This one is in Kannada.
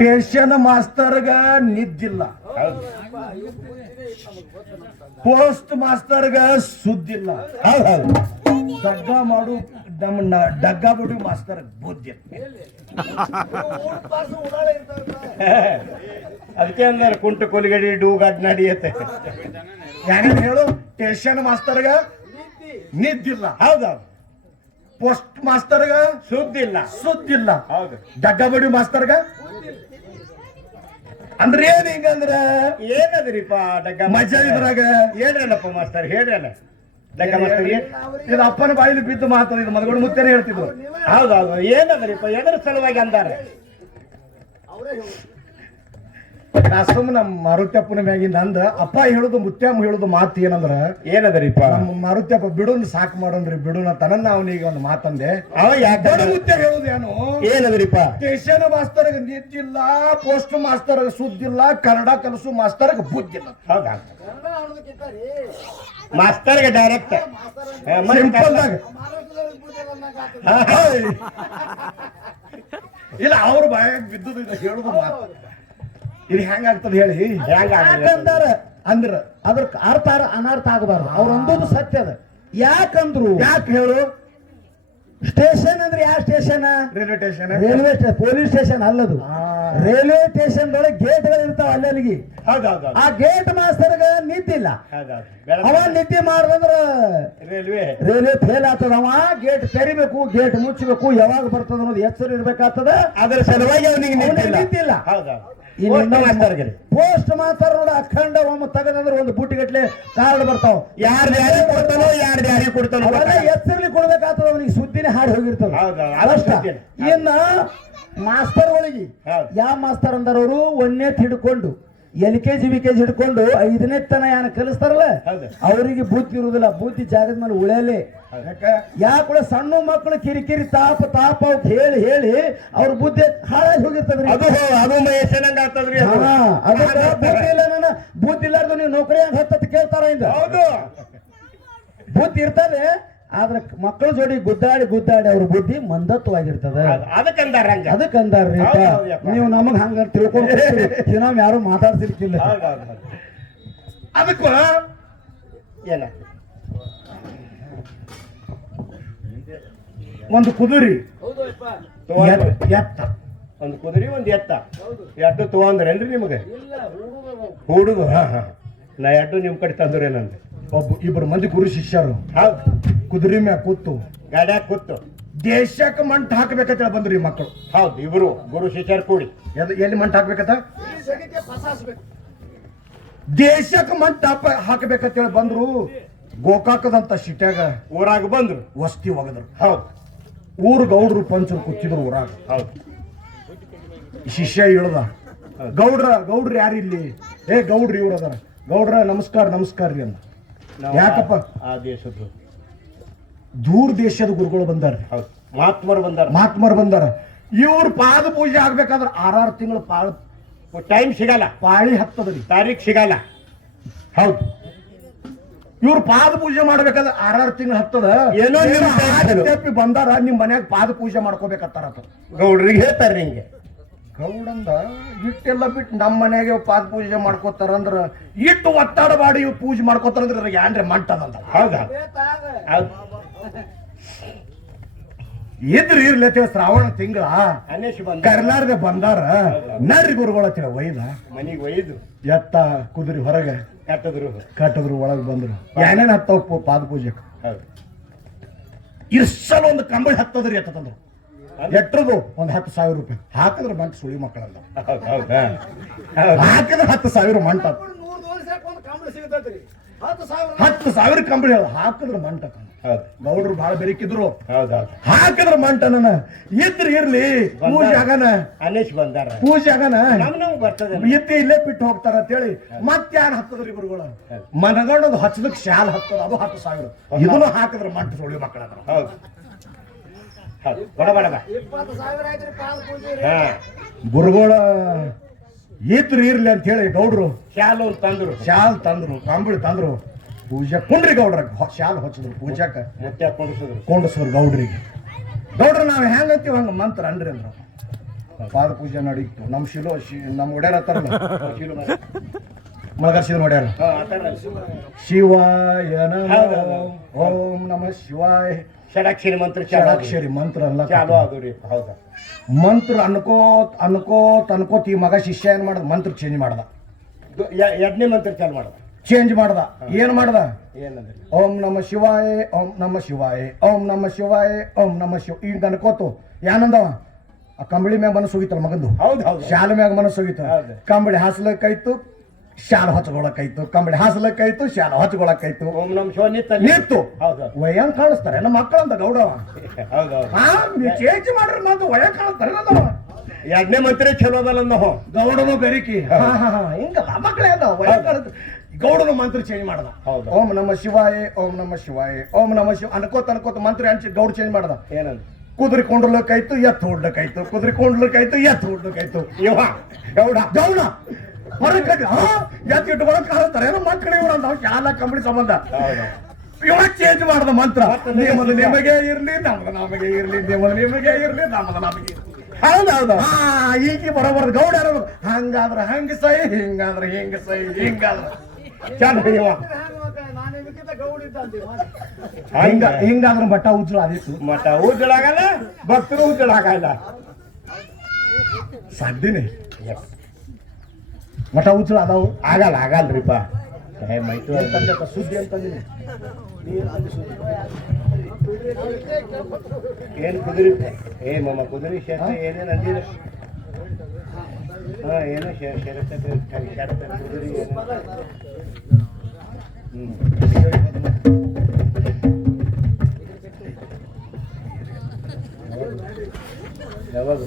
ಟ್ಯೂಷನ್ ಮಾಸ್ತರ್ಗ ನಿದ್ದಿಲ್ಲ, ಪೋಸ್ಟ್ ಮಾಸ್ತರ್ಗ ಸುದ್ದಿಲ್ಲ, ಡಗ್ಗ ಮಾಡು ನಮ್ಮ ಡಗ್ಗ ಬಿಡು ಮಾಸ್ತರ್ ಬುದ್ಧಿ. ಅದಕ್ಕೆ ಅಂದ್ರೆ ಕುಂಟು ಕೊಲಿಗಡಿ ಡೂಗಾಡ್ ನಡಿಯತ್ತೆ. ಯಾರೇನು ಹೇಳು, ಟ್ಯೂಷನ್ ಮಾಸ್ತರ್ಗ ನಿದ್ದಿಲ್ಲ, ಹೌದೌದು. ಪೋಸ್ಟ್ ಮಾಸ್ತರ್ಗ ಸುದ್ದಿಲ್ಲ, ಹೌದು. ಡಗ್ಗ ಬಡಿ ಮಾಸ್ತರ್ಗ ಅಂದ್ರೆ ಏನ್ ಹಿಂಗಂದ್ರ ಏನದ್ರಿಪ್ಪ ಡಗ್ಗ ಮಜಾ ಇದ್ರಾಗ ಏನೇನಪ್ಪ ಮಾಸ್ತರ್ ಹೇಳಲ್ಲ. ಡಗ್ಗ ಮಾಸ್ತರ್ ಇದು ಅಪ್ಪನ ಬಾಯಿಲಿ ಬಿದ್ದು ಮಾತಾಡ, ಇದು ಮದಗೊಂಡು ಮುತ್ತೇನೆ ಹೇಳ್ತಿದ್ರು. ಹೌದೌದು, ಏನದ್ರಿಪ್ಪ ಎದರ ಸಲುವಾಗಿ ಅಂದಾರ? ಸುಮ್ಮ ನಮ್ಮ ಮಾರುತ್ಯಪ್ಪನ ಮ್ಯಾಗಿಂದ ಅಂದ ಅಪ್ಪ ಹೇಳುದು ಮುತ್ಯಮ್ಮ ಹೇಳುದು ಮಾತು ಏನಂದ್ರ ಏನದರಿಪ್ಪ, ನಮ್ಮ ಮಾರುತ್ಯಪ್ಪ ಬಿಡುನ್ ಸಾಕು ಮಾಡೋನ್ರಿ, ಬಿಡುನ ತನನ್ನ ಅವನಿಗೆ ಒಂದು ಮಾತಂದೆ. ಮುತ್ಯ ಹೇಳುದು ಏನು ಏನದರಿಪ್ಪ? ಸ್ಟೇಷನ್ ಮಾಸ್ತರ್ಗ ನಿದ್ದಿಲ್ಲ, ಪೋಸ್ಟ್ ಮಾಸ್ತರ್ಗ ಸುದ್ದಿಲ್ಲ, ಕನ್ನಡ ಕಲಸು ಮಾಸ್ತರ್ಗ ಬುದ್ಧಿಲ್ಲ. ಹೌದಾ? ಮಾಸ್ತರ್ಗೆ ಡೈರೆಕ್ಟ್ ಇಲ್ಲ, ಅವ್ರ ಬಾಯಾಗ ಬಿದ್ದುದು ಹೇಳುದು ಮಾತು. ಇದು ಹೆಂಗಾಗ್ತದ ಹೇಳಿ? ಯಾಕಂದಾರ ಅಂದ್ರ ಅದ್ರ ಅರ್ಥ ಅನರ್ಥ ಆಗಬಾರ್ದು. ಅವ್ರ ಅಂದೋದು ಸತ್ಯ ಅದ. ಯಾಕಂದ್ರು ಯಾಕೆ ಹೇಳು? ಸ್ಟೇಷನ್ ಅಂದ್ರೆ ಯಾವ station? Railway station. Railway station, police station ಅಲ್ಲದು. ರೈಲ್ವೆ ಸ್ಟೇಷನ್ ಒಳಗೆ ಗೇಟ್ಗಳು ಇರ್ತಾವ ಅಲ್ಲಿಗೆ. ಆ ಗೇಟ್ ಮಾಸ್ತರ್ಗ ನಿದ್ದಿಲ್ಲ, ಅವ ನಿದ್ದೆ ಮಾಡ್ದಂದ್ರ ರೈಲ್ವೆ ಫೇಲ್ ಆಗ್ತದ. ಅವ ಗೇಟ್ ತೆರಿಬೇಕು, ಗೇಟ್ ಮುಚ್ಚಬೇಕು, ಯಾವಾಗ ಬರ್ತದ ಅನ್ನೋದು ಎಚ್ಚರ ಇರ್ಬೇಕಾಗ್ತದ. ಅದ್ರ ಸಲುವಾಗಿ ಅವನಿಗೆ ನಿದ್ದಿಲ್ಲ. ಪೋಸ್ಟ್ ಮಾಸ್ತರ್ ನೋಡ ಅಖಂಡ ಒಮ್ಮೆ ತಗದಂದ್ರೆ ಒಂದು ಬೂಟಿಗಟ್ಲೆ ಕಾರ್ಡ್ ಬರ್ತಾವ. ಯಾರ್ದು ಯಾರಿಗೆ ಕೊಡ್ತಾನೋ, ಯಾರ್ದು ಯಾರಿಗೆ ಕೊಡ್ತಾನೋ ಎಚ್ಚರ್ಲಿ ಕೊಡ್ಬೇಕಾಗ್ತದ. ಅವನಿಗೆ ಸುದ್ದಿನೇ ಹಾಡಿ ಹೋಗಿರ್ತದ. ಅದಷ್ಟ. ಇನ್ನ ಮಾಸ್ತರ್ ಒಳಗಿ ಯಾವ ಮಾಸ್ತರ್ ಅಂದಾರವರು ಒಂದೇ ಹಿಡ್ಕೊಂಡು LKG UKG ಹಿಡ್ಕೊಂಡು 5ನೇ ತನ ಏನ ಕಲಿಸ್ತಾರಲ್ಲ, ಅವರಿಗೆ ಬುದ್ಧಿ ಇರುವುದಿಲ್ಲ. ಬುದ್ಧಿ ಜಾಗದ ಮೇಲೆ ಉಳಿಯಲೇ. ಯಾಕೆ ಸಣ್ಣ ಮಕ್ಕಳು ಕಿರಿಕಿರಿ ತಾಪ ಅವ್ಕೆ ಹೇಳಿ ಹೇಳಿ ಅವ್ರ ಬುದ್ಧಿ ಹಾಳಾಗಿ ಹೋಗಿರ್ತದ್ರಿ. ಅದಕ್ಕೆ ಬುದ್ಧಿ ಇಲ್ಲ, ನನ್ನ ಬುದ್ಧಿ ಇಲ್ಲಾರ್ದು ನೀವು ನೌಕರಿ ಹಂಗ ಹತ್ತತ್ತು ಕೇಳ್ತಾರ. ಬುದ್ಧಿ ಇರ್ತದೆ, ಆದ್ರ ಮಕ್ಕಳ ಜೋಡಿ ಗುದ್ದಾಡಿ ಅವ್ರ ಬುದ್ಧಿ ಮಂದತ್ವಾಗಿರ್ತದ. ಅದಕ್ಕಂದಾರ್ರಿ ನೀವು ನಮಗ್ ಹಂಗ ತಿಳ್ಕೊಂಡು ನಾವ್ ಯಾರು ಮಾತಾಡ್ತಿರ್ಕಿಲ್ಲ. ಅದಕ್ಕ ಏನ ಒಂದು ಕುದುರಿ ಎತ್ತ, ಒಂದು ಕುದುರಿ ಒಂದು ಎತ್ತ ಎಡ್ಡು ತಗೊಂಡ್ರೇನ್ರಿ ನಿಮಗೆ? ಹುಡುಗ ನಾ ಎಡ್ಡು ನಿಮ್ ಕಡೆ ತಂದ್ರೇನಂತ ಇಬ್ಬರು ಮಂದಿ ಗುರು ಶಿಷ್ಯರು ಕುದುರೆ ಮ್ಯಾಗ ಕೂತು ಗಾಡ್ಯಾಗ ಕೂತು ದೇಶಕ್ಕೆ ಮಂಟ್ ಹಾಕ್ಬೇಕಂತ ಬಂದ್ರಿ ಮಕ್ಕಳು. ಹೌದು, ಇಬ್ರು ಗುರು ಶಿಷ್ಯರು ಕೂಡಿ ಎಲ್ಲಿ ಮಂಟ್ ಹಾಕ್ಬೇಕಂತ? ದೇಶಕ್ಕೆ ಮಂಟ್ ಹಾಕಬೇಕಂತೇಳಿ ಬಂದ್ರು. ಗೋಕಾಕದಂತ ಸಿಟ್ಯಾಗ ಊರಾಗ ಬಂದ್ರು, ವಸ್ತಿ ಒಗದ್ರು. ಹೌದು, ಊರು ಗೌಡ್ರು ಪಂಚರು ಕೂತಿದ್ರು ಊರಾಗ. ಹೌದು, ಶಿಷ್ಯ ಇಳ್ದ. ಗೌಡ್ರ ಯಾರು ಇಲ್ಲಿ? ಗೌಡ್ರಿ ಇವ್ರು ಅದಾರ. ಗೌಡ್ರ ನಮಸ್ಕಾರ ರೀ ಅಂದ. ಯಾಕಪ್ಪ? ಆ ದೇಶದ ದೂರ ದೇಶದ ಗುರುಗಳು ಬಂದಾರ, ಮಹಾತ್ಮರು ಬಂದಾರ. ಇವ್ರ ಪಾದ ಪೂಜೆ ಆಗ್ಬೇಕಾದ್ರೆ 6 ತಿಂಗಳು ಟೈಮ್ ಸಿಗಲ್ಲ, ಪಾಳಿ ಹತ್ತದ್ರಿ, ತಾರೀಖ್ ಸಿಗಲ್ಲ. ಹೌದು, ಇವ್ರ ಪಾದ ಪೂಜೆ ಮಾಡ್ಬೇಕಾದ್ರೆ 6 ತಿಂಗಳು ಹತ್ತದ. ಏನೋ ತಪ್ಪಿ ಬಂದಾರ, ನಿಮ್ ಮನ್ಯಾಗ ಪಾದ ಪೂಜೆ ಮಾಡ್ಕೋಬೇಕತ್ತಾರ. ಗೌಡ್ರಿಗೆ ಹೇಳ್ತಾರ್ರಿ ಹಿಂಗೆ. ಗೌಡಂದ ಇಟ್ಟೆಲ್ಲ ಬಿಟ್ಟು ನಮ್ಮ ಮನೆಗೆ ಪಾದ ಪೂಜೆ ಮಾಡ್ಕೋತಾರಂದ್ರ ಇಟ್ಟು ಒತ್ತಾಡ ಮಾಡಿ ಇವ್ ಪೂಜೆ ಮಾಡ್ಕೋತಾರಂದ್ರ ಏನ್ರೆ ಮಂಟದಂತ. ಹೌದಾ? ಇರ್ಲತ್ತೇವ ಶ್ರಾವಣ ತಿಂಗಳ ಕರ್ನಾಟಕ ಬಂದಾರ. ನಡ್ರಿ ಗುರುಗಳ ಒಯ್ದ ಮನಿಗೆ ಒಯ್ದು ಎತ್ತ ಕುದುರಿ ಹೊರಗೆ ಕಟ್ಟದ್ರು ಒಳಗೆ ಬಂದ್ರು. ಏನೇನ್ ಹತ್ತವ ಪಾದ ಪೂಜೆಕ್ ಇರ್ಸಲ ಒಂದು ಕಂಬಳಿ ಹತ್ತದ್ರಿ ಎತ್ತಂದ್ರು. ಎಟ್ರದು ಒಂದು 10,000 ರೂಪಾಯಿ ಹಾಕಿದ್ರೆ ಮಂಟ ಸುಳಿ ಮಕ್ಕಳಲ್ಲ. ಹಾಕಿದ್ರೆ 10,000 ಮಂಟ, 10,000 ಕಂಬಳಿ ಹಾಕಿದ್ರೆ ಮಂಟ. ಗೌಡ್ರು ಬಹಳ ಬೆರಿಕಿದ್ರು. ಹಾಕಿದ್ರೆ ಮಂಟ. ನನ್ನ ಇರ್ಲಿ ಪೂಜೆ ಆಗನ ಪೂಜೆ ಆಗನ ಇಲ್ಲೇ ಬಿಟ್ಟು ಹೋಗ್ತಾರ ಅಂತೇಳಿ ಮತ್ತೆ ಯಾರು ಹತ್ತದ್ರಿ ಗುರುಗಳು? ಮನಗಣ್ಣದು ಹಚ್ಚದಕ್ಕೆ ಶಾಲ್ ಹತ್ತದ, ಅದು 10,000. ಇದನ್ನು ಹಾಕಿದ್ರೆ ಮಂಟ ಸುಳಿ ಮಕ್ಕಳ. ಗುರುಗಳ ಇರ್ಲಿ ಅಂತ ಹೇಳಿ ಗೌಡ್ರು ಶಾಲ್ ತಂದ್ರು, ಕಂಬಳಿ ತಂದ್ರು. ಪೂಜಾ ಕುಂಡ್ರಿ ಗೌಡ್ರ ಶಾಲ್ ಹೊಚ್ಚಿದ್ರು ಪೂಜಾಕ ಮತ್ತೆ ಕೊಂಡಸ್ರು ಗೌಡ್ರಿಗೆ. ಗೌಡ್ರ ನಾವು ಹೆಂಗಂತೀವಿ ಹಂಗ ಮಂತ್ರ ಅನ್ರಿ ಅಂದ್ರ ಪಾದ ಪೂಜೆ ನಡೀತು. ನಮ್ಮ ಒಡ್ಯಾರ ಹತ್ತಾರಲ್ಲ ಮಳಗಾರ್ ಶಿವನ್ ಒಡ್ಯಾರ ಶಿವಾಯ ನಮಃ ಓಂ ನಮಃ ಶಿವಾಯ ಷಡಾಕ್ಷರಿ ಮಂತ್ರ ಷಡಾಕ್ಷರಿ ಮಂತ್ರ ಅಲ್ಲ ಚಾಲು ಆದ್ರಿ. ಹೌದಾ ಮಂತ್ರ ಅನ್ಕೋತ್ ಈ ಮಗ ಶಿಷ್ಯ ಏನ್ ಮಾಡ್ದ ಮಂತ್ರ ಚೇಂಜ್ ಮಾಡ್ದ. ಎರಡನೇ ಮಂತ್ರ ಚಾಲು ಮಾಡ್ದ. ಚೇಂಜ್ ಮಾಡ್ದ. ಏನ್ ಮಾಡ್ದ? ಏನಂದ್ರೆ ಓಂ ನಮ ಶಿವಾಯ ಓಂ ನಮ ಶಿವಾಯ ಓಂ ನಮ ಶಿವಾಯ ಓಂ ನಮ ಶಿವ ಈಗ ಅನ್ಕೋತು ಏನಂದವ ಆ ಕಂಬಳಿ ಮ್ಯಾಗ ಮನಸ್ಸು ಹೋಗಿತ್ತಲ್ಲ ಮಗಂದು. ಶಾಲ ಮ್ಯಾಗ ಮನಸ್ಸು ಹೋಗಿತ್ತು. ಕಂಬಳಿ ಹಾಸ್ಲಕ್ಕಾಯ್ತು ಶಾಲ ಹೊಚ್ಕೊಳಕಾಯ್ತು. ಕಂಬಳಿ ಹಾಸ್ಲಕ್ಕಾಯ್ತು ಶಾಲ ಹೊಚ್ಕೊಳಕಾಯ್ತು. ಓಂ ನಮ್ ಶಿವ ನಿತ್ತು ವಯಂಗ್ ಕಾಣಿಸ್ತಾರೆ ನಮ್ಮ ಮಕ್ಕಳಂತ ಗೌಡವ. ಚೇಂಜ್ ಮಾಡ್ರಿ ಮಾತು ವಯ ಕಾಣಿಸ್ತಾರೆ ಎರಡನೇ ಮಂತ್ರ ಚಲೋ ಅದಲ್ಲ ನಾವು ಗೌಡನು ಬೆರಿಕಿ ಹಿಂಗಲ್ಲ ಮಕ್ಕಳೇ ಅದ ವಯ ಕಾಣಿಸ್ತಾರೆ. ಗೌಡನ ಮಂತ್ರ ಚೇಂಜ್ ಮಾಡ್ದ. ಓಂ ನಮ ಶಿವಾಯ ಓಂ ನಮ ಶಿವಾಯ ಓಂ ನಮ ಶಿವ ಅನ್ಕೋತ ಮಂತ್ರ ಅನ್ಸಿ ಗೌಡ ಚೇಂಜ್ ಮಾಡ್ದ. ಏನಂತ ಕುದುರೆ ಕೊಂಡ್ಲಕ್ಕಾಯ್ತು ಎತ್ತು ಹೊಡ್ಲಕ್ಕಾಯ್ತು. ಕುದುರೆ ಕೊಂಡ್ಲಕ್ಕಾಯ್ತು ಎತ್ತು ಹೊಡ್ಲಕ್ಕಾಯ್ತು. ಇವ ಗೌಡ ಹೊರಗೆ ಎತ್ತು ಇಟ್ಕೊಳಕ್ ಕಾಣಿಸ್ತಾರೆ ಏನೋ ಮಕ್ಕಳು ಇವ್ರು ಅಂತ ಶಾಲಾ ಕಂಬಳಿ ಸಂಬಂಧ ಇವ ಚೇಂಜ್ ಮಾಡ್ದ ಮಂತ್ರ. ನಿಮ್ಮದು ನಿಮಗೆ ಇರ್ಲಿ ನಮ್ದು ನಮಗೆ ಇರ್ಲಿ ನಿಮ್ಮದು ನಿಮಗೆ ಇರ್ಲಿ ನಮ್ಮದು ನಮಗೆ ಇರ್ಲಿ. ಹೌದೌದು ಈಗ ಬರೋಬಾರ್ದು ಗೌಡ ಹಂಗಾದ್ರ ಹಂಗ ಸೈ ಹಿಂಗಾದ್ರ ಹಿಂಗ ಸೈ ಹಿಂಗಾದ್ರ ಹಿಂಗಾದ್ರ ಮಠ ಉಜ್ಜಳ ಆದಿತ್ತು. ಮಠ ಉಜ್ಜಳ ಆಗಲ್ಲ ಭಕ್ತರು ಉಜ್ಜಳ ಆಗಲ್ಲ ಸಾಧ್ಯನೇ ಮಠ ಉಜ್ಜಳ ಅದಾವು ಆಗಲ್ರಿಪ್ಪ. ಸುದ್ದಿ ಅಂತಂದಿನಿ ಏನ್ ಕುದುರೆ ಮಮ್ಮ ಕುದುರೆ ಶರ್ತ ಏನೇನು ಅಂದಿರ ಏನೋ ಶರತ ಕುದುರೆ ಯಾವಾಗ